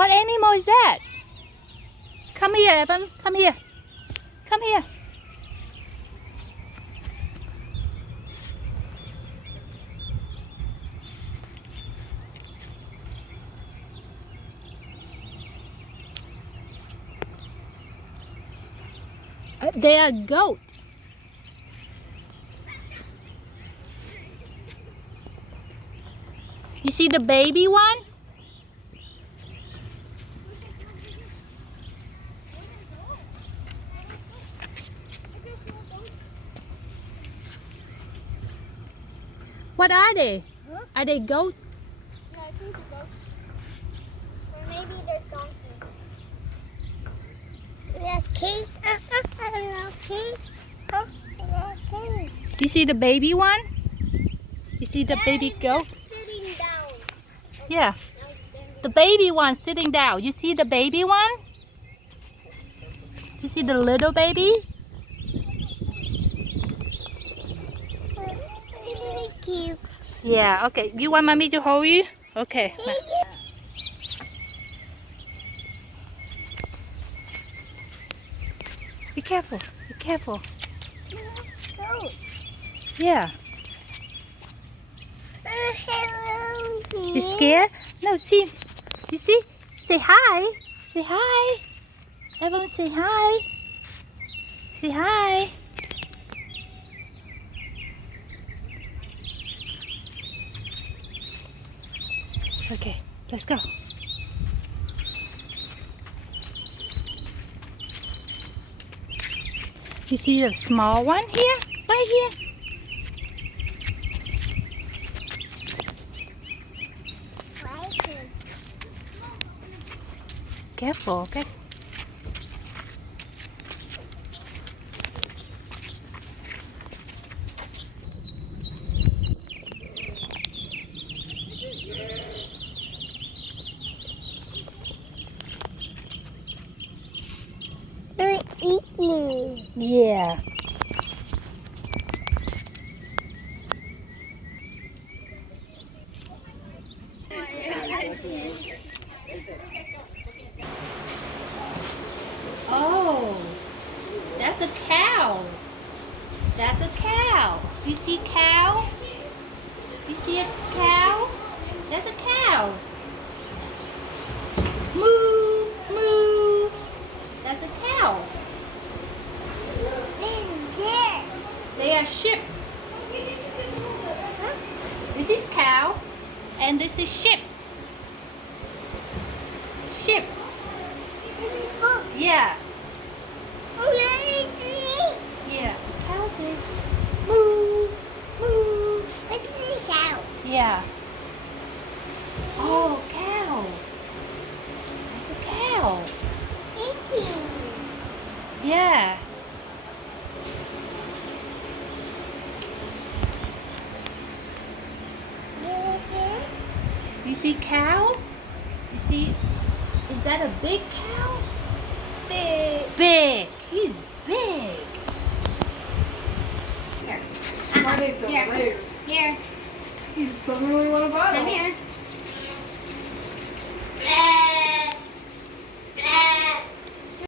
What animal is that? Come here, Evan. Come here. Come here. They are goat. You see the baby one? What are they? Huh? Are they goat? Yeah, I think they're goats. Or maybe they're donkeys. Yeah, Kate. Kate. You see the baby one? You see the baby goat? Sitting down. Yeah. Now it's The baby one sitting down. You see the baby one? You see the little baby? really cute. Yeah, okay. You want mommy to hold you? Okay. Be careful. Be careful. Goat. Yeah. Hello. You scared? No, see. You see? Say hi. Say hi. Everyone say hi. Say hi. Okay, let's go. You see the small one here? Right here. Careful, okay? They're eating. Yeah. Oh, that's a cow. That's a cow. You see cow? You see a cow? That's a cow. Moo, moo. That's a cow. There. They are sheep. This is cow and this is sheep. Sheeps. Yeah. Yeah. Cow say moo, moo. Yeah. Oh, cow. That's a cow. Yeah. You see cow? You see, is that a big cow? Big. Big. He's big. Here. Here. You just told me what you want to buy. Come here.